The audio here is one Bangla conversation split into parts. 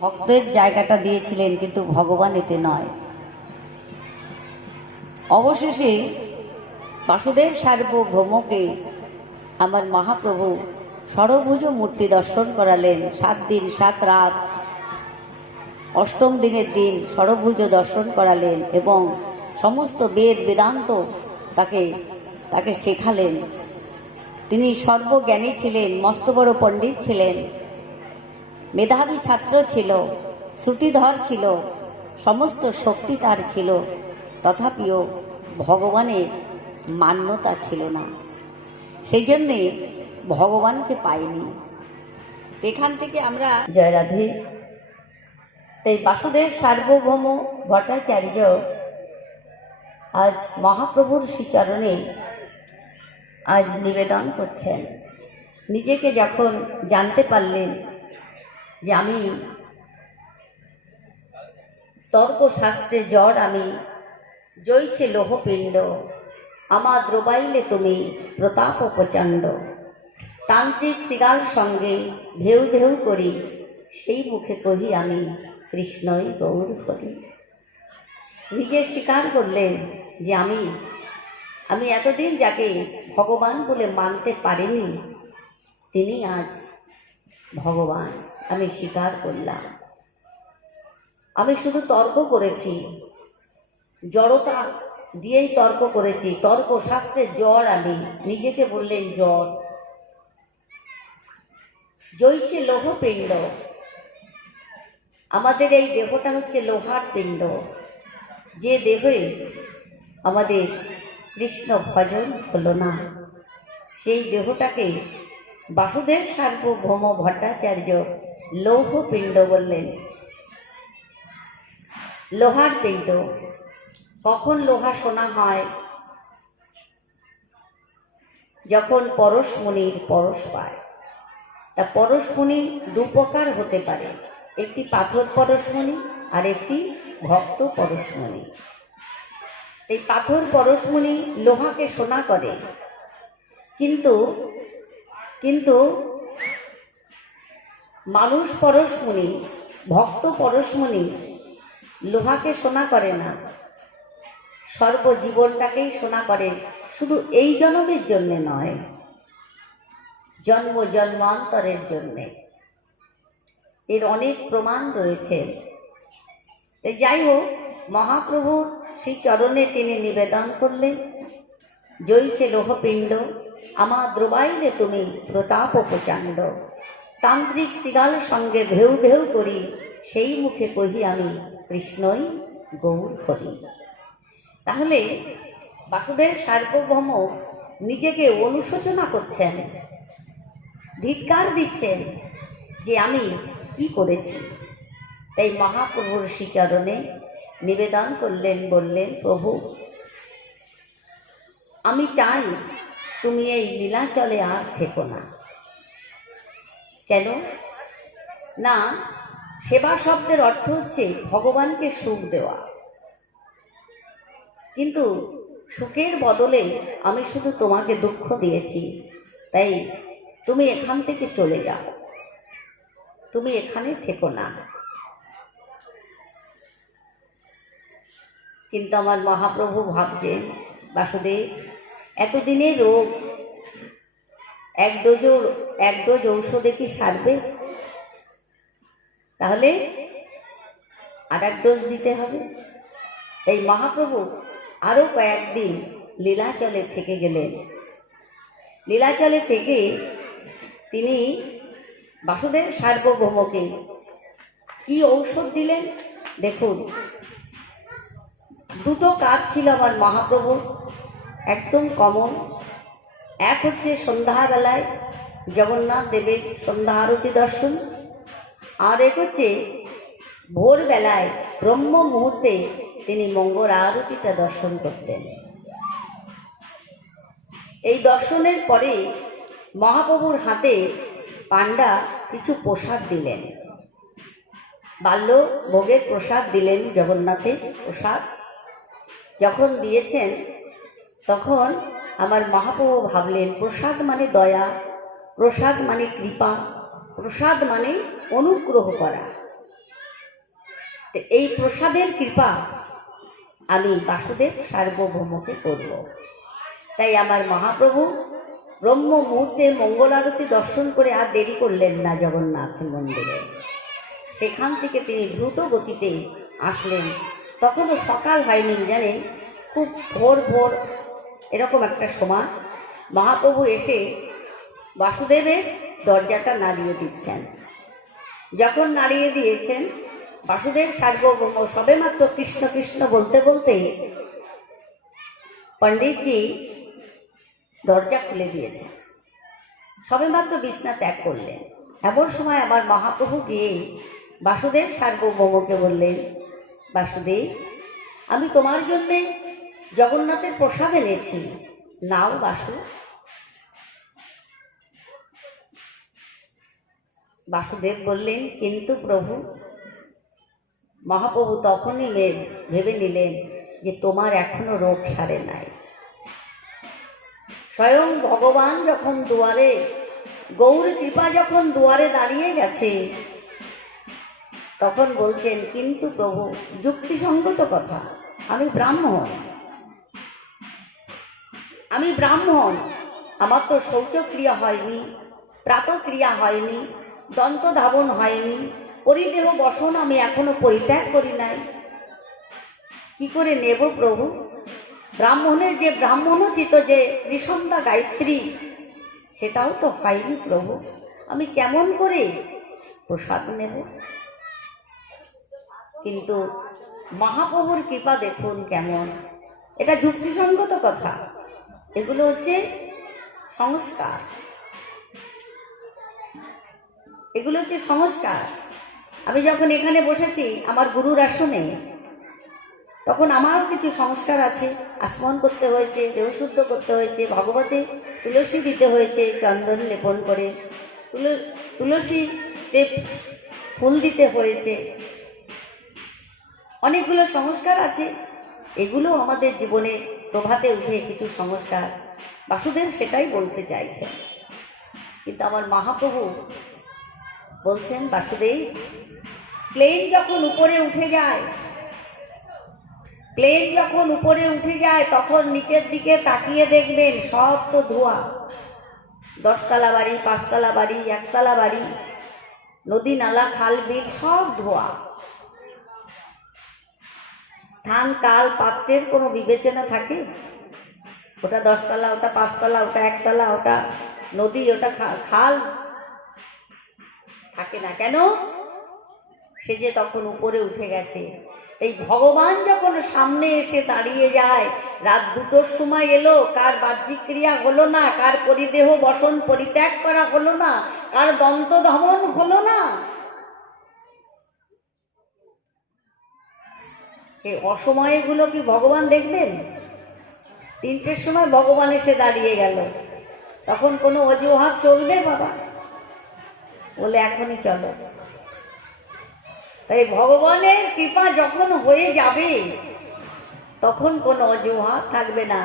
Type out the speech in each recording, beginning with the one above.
ভক্তের জায়গাটা দিয়েছিলেন, কিন্তু ভগবান এতে নয়। অবশেষে বাসুদেব সার্বভৌমকে আমার মহাপ্রভু ষড়ভুজ মূর্তি দর্শন করালেন। 7 দিন 7 রাত, অষ্টম দিনের দিন ষড়ভুজ দর্শন করালেন এবং সমস্ত বেদ বেদান্ত তাকে শেখালেন। তিনি সর্বজ্ঞানী ছিলেন, মস্ত বড় পণ্ডিত ছিলেন, মেধাবী ছাত্র ছিল, শ্রুতিধর ছিল, সমস্ত শক্তি তার ছিল, তথাপিও ভগবানের মান্যতা ছিল না। সেই জন্যে ভগবানকে পাইনি। এখান থেকে আমরা জয় রাধে। তাই বাসুদেব সার্বভৌম ভট্টাচার্য আজ মহাপ্রভুর শ্রীচরণে আজ নিবেদন করছেন। নিজেকে যখন জানতে পারলেন যে আমি তর্কশাস্ত্রে জড়, আমি জয়ছে লোহপিণ্ড, আমার দ্রবাইলে তুমি প্রতাপ প্রচণ্ড, তান্ত্রিক শৃগাল সঙ্গে ঢেউ ঢেউ করি, সেই মুখে কহি আমি কৃষ্ণই গৌর হরি। নিজে স্বীকার করলেন যে আমি এতদিন যাকে ভগবান বলে মানতে পারিনি, তিনি আজ ভগবান। আমি স্বীকার করলাম। আমি শুধু তর্ক করেছি, জড়তা দিয়েই তর্ক করেছি, তর্ক শাস্ত্রের জড়। আমি নিজেকে বললেন জড়। জয়ছে লৌহপিণ্ড, আমাদের এই দেহটা হচ্ছে লোহার পিণ্ড, যে দেহে আমাদের কৃষ্ণ ভজন হলো না, সেই দেহটাকে বাসুদেব সার্বভৌম ভট্টাচার্য লৌহপিণ্ড বললেন। লোহার পিণ্ড। কখন লোহা সোনা হয়? যখন পরশমণির পরশ পায়। তা পরশমণি 2 প্রকার হতে পারে, একটি পাথর পরশমণি আর একটি ভক্ত পরশমণি। এই পাথর পরশমণি লোহাকে সোনা করে, কিন্তু মানুষ পরশমণি, ভক্ত পরশমণি লোহাকে সোনা করে না, সর্বজীবনটাকেই সোনা করে। শুধু এই জন্মের জন্যে নয়, জন্ম জন্মান্তরের জন্যে। এর অনেক প্রমাণ রয়েছে। যাই হোক, মহাপ্রভু শ্রী চরণে তিনি নিবেদন করলেন, জয়ছে লোহপিণ্ড, আমার দ্রবাইলে তুমি প্রতাপ প্রচণ্ড, তান্ত্রিক শৃগাল সঙ্গে ভেউ ভেউ করি, সেই মুখে কহি আমি কৃষ্ণই গৌর হরি। তাহলে বাসুদেব সার্বভৌম নিজেকে অনুশোচনা করছেন, ধিক্কার দিচ্ছেন যে আমি কি করেছি। তাই মহাপ্রভুর শ্রীচরণে নিবেদন করলেন, বললেন, প্রভু, আমি চাই তুমি এই নীলাচলে আর থেকো না। কেন না? সেবা শব্দের অর্থ হচ্ছে ভগবানকে সুখ দেওয়া, কিন্তু সুখের বদলে আমি শুধু তোমাকে দুঃখ দিয়েছি। তাই তুমি এখান থেকে চলে যাও, তুমি এখানে থেকো না। কিন্তু আমার মহাপ্রভু ভাবছেন, বাসুদেব, এতদিনের রোগ এক ডোজ ঔষধে কি সারবে? তাহলে আর 1 ডোজ দিতে হবে। এই মহাপ্রভু আরো কয়েকদিন লীলাচলে থেকে গেলেন। লীলাচলে থেকে তিনি বাসুদেব সার্বভৌমকে কি ঔষধ দিলেন দেখুন। 2টো কাজ ছিল আমার মহাপ্রভু, একদম কমন। এক হচ্ছে সন্ধ্যাবেলায় জগন্নাথ দেবের সন্ধ্যা আরতি দর্শন, আর এক হচ্ছে ভোরবেলায় ব্রহ্ম মুহূর্তে তিনি মঙ্গল আরতিটা দর্শন করতেন। এই দর্শনের পরে মহাপ্রভুর হাতে পাণ্ডা কিছু প্রসাদ দিলেন, বাল্য ভোগের প্রসাদ দিলেন, জগন্নাথের প্রসাদ। যখন দিয়েছেন তখন আমার মহাপ্রভু ভাবলেন, প্রসাদ মানে দয়া, প্রসাদ মানে কৃপা, প্রসাদ মানে অনুগ্রহ করা। তো এই প্রসাদের কৃপা আমি বাসুদেব সার্বভৌমকে করব। তাই আমার মহাপ্রভু ব্রহ্ম মুহূর্তে মঙ্গল আরতি দর্শন করে আর দেরি করলেন না জগন্নাথ মন্দিরে। সেখান থেকে তিনি দ্রুত গতিতে আসলেন। তখনও সকাল হয়নি, জানেন, খুব ভোর ভোর এরকম একটা সময় মহাপ্রভু এসে বাসুদেবের দরজাটা নাড়িয়ে দিচ্ছেন। যখন নাড়িয়ে দিয়েছেন, বাসুদেব সার্বভৌম সবেমাত্র কৃষ্ণ কৃষ্ণ বলতে বলতে পণ্ডিতজি দরজা খুলে দিয়েছেন, সবেমাত্র বিছনা ত্যাগ করলেন। এমন সময় আমার মহাপ্রভু গিয়ে বাসুদেব সার্বভৌমকে বললেন, বাসুদেব, আমি তোমার জন্যে জগন্নাথের প্রসাদ এনেছি, নাও বাসু। বাসুদেব বললেন, কিন্তু প্রভু। মহাপ্রভু তখনই ভেবে নিলেন যে তোমার এখনো রোগ সারে নাই। স্বয়ং ভগবান যখন দুয়ারে, গৌর কৃপা যখন দুয়ারে দাঁড়িয়ে গেছে, তখন বলছেন, কিন্তু প্রভু, যুক্তিসঙ্গত কথা, আমি ব্রাহ্মণ, আমার তো শৌচক্রিয়া হয়নি, প্রাতক্রিয়া হয়নি, দন্ত ধাবন হয়নি, পরিদেহ বসন আমি এখনো পরিত্যাগ করি নাই, কি করে নেব প্রভু? ব্রাহ্মণের যে ব্রাহ্মণোচিত যে ত্রিসন্ধ্যা গায়ত্রী, সেটাও তো হয়নি প্রভু, আমি কেমন করে প্রসাদ নেব? কিন্তু মহাপ্রভুর কৃপা দেখুন কেমন, এটা যুক্তিসঙ্গত কথা, এগুলো হচ্ছে সংস্কার, এগুলো হচ্ছে সংস্কার। আমি যখন এখানে বসেছি আমার গুরুর আসনে, তখন আমারও কিছু সংস্কার আছে, আসমন করতে হয়েছে, দেহশুদ্ধ করতে হয়েছে, ভগবতে তুলসী দিতে হয়েছে, চন্দন লেপন করে তুলসীতে ফুল দিতে হয়েছে, অনেকগুলো সংস্কার আছে। এগুলো আমাদের জীবনে প্রভাতে উঠে কিছু সংস্কার, বাসুদেব সেটাই বলতে চাইছেন। কিন্তু আমার মহাপ্রভু বলছেন, বাসুদেব, প্লেন যখন উপরে উঠে যায়, তখন নিচের দিকে তাকিয়ে দেখবেন সব তো ধোঁয়া, 10 তলা বাড়ি, 5 তলা বাড়ি, 1 তলা বাড়ি, নদী নালা খাল বিল সব ধোঁয়া। স্থান কাল পাত্রের কোনো বিবেচনা থাকে? ওটা 10 তলা, ওটা 5 তলা, ওটা 1 তলা, ওটা নদী, ওটা খাল, থাকে না কেন? সে যে তখন উপরে উঠে গেছে। এই ভগবান যখন সামনে এসে দাঁড়িয়ে যায়, রাত 2টোর সময় এলো, কার বাহ্যিক ক্রিয়া হলো না, কার পরিদেহ বসন পরিত্যাগ করা হলো না, কার দন্ত দমন হলো না, এই অসময়গুলো কি ভগবান দেখবেন? 3টের সময় ভগবান এসে দাঁড়িয়ে গেল, তখন কোনো অজুহাত চলবে বাবা? বলে এখনই চলো। তাই ভগবানের কৃপা যখন হয়ে যাবে, তখন কোনো অজুহাত থাকবে না।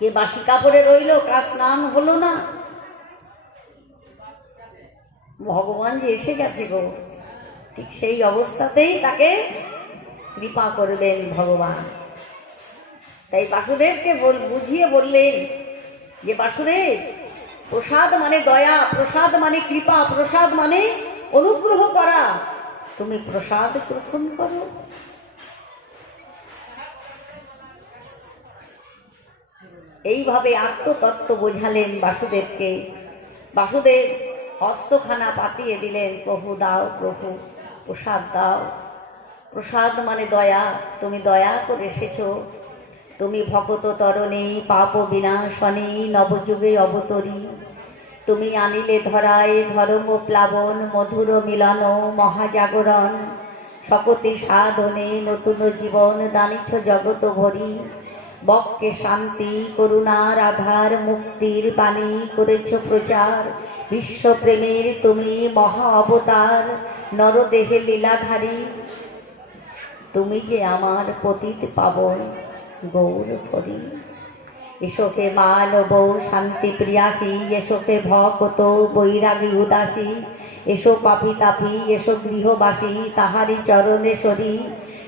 কে বাসি কাপড়ে রইল, কার স্নান হলো না, ভগবান যে এসে গেছে গো, ঠিক সেই অবস্থাতেই তাকে কৃপা করবেন ভগবান। তাই বাসুদেবকে বুঝিয়ে বললেন যে, বাসুদেব, প্রসাদ মানে দয়া, প্রসাদ মানে কৃপা, প্রসাদ মানে অনুগ্রহ করা, তুমি প্রসাদ গ্রহণ করো। এইভাবে আত্মতত্ত্ব বোঝালেন বাসুদেবকে। বাসুদেব হস্তখানা পাতিয়ে দিলেন, প্রভু দাও, প্রভু প্রসাদ দাও। প্রসাদ মানে দয়া, তুমি দয়া করে এসেছ, তুমি ভগত তরণী পাপ বিনাশনী নবযুগে অবতরী, তুমি আনিলে ধরায় ধর্ম প্লাবন, মধুর মিলন মহাজাগরণ, শপথে সাধনে নতুন জীবন দানিছ জগত ভরি, বক্ষে শান্তি করুণার আধার, মুক্তির বাণী করেছ প্রচার, বিশ্বপ্রেমের তুমি মহা অবতার, নরদেহে লীলাধারী, তুমি যে আমার পতিত পাবন গৌর হরি। এসোকে মানব শান্তি প্রিয়াসী, এসোকে ভকত বৈরাগী উদাসী, এসো পাপি তাপি, এসো গৃহবাসী, তাহারি চরণে সরি।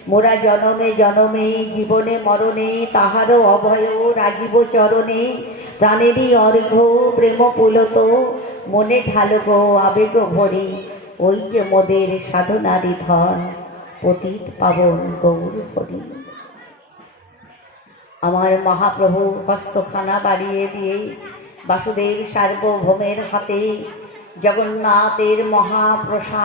মোরা জনমে জনমে জীবনে মরণে, তাহারও অভয় রাজীব চরণে। প্রাণেরই অর্ঘ প্রেম পুলত, মনে ঢালব আবেগ ভরি। ওই যে মোদের সাধনারি ধন, পতিত পাবন গৌর হরি। আমার মহাপ্রভু হস্তখানা বাড়িয়ে দিয়ে বাসুদেব সার্বভৌমের হাতে জগন্নাথের মহাপ্রসাদ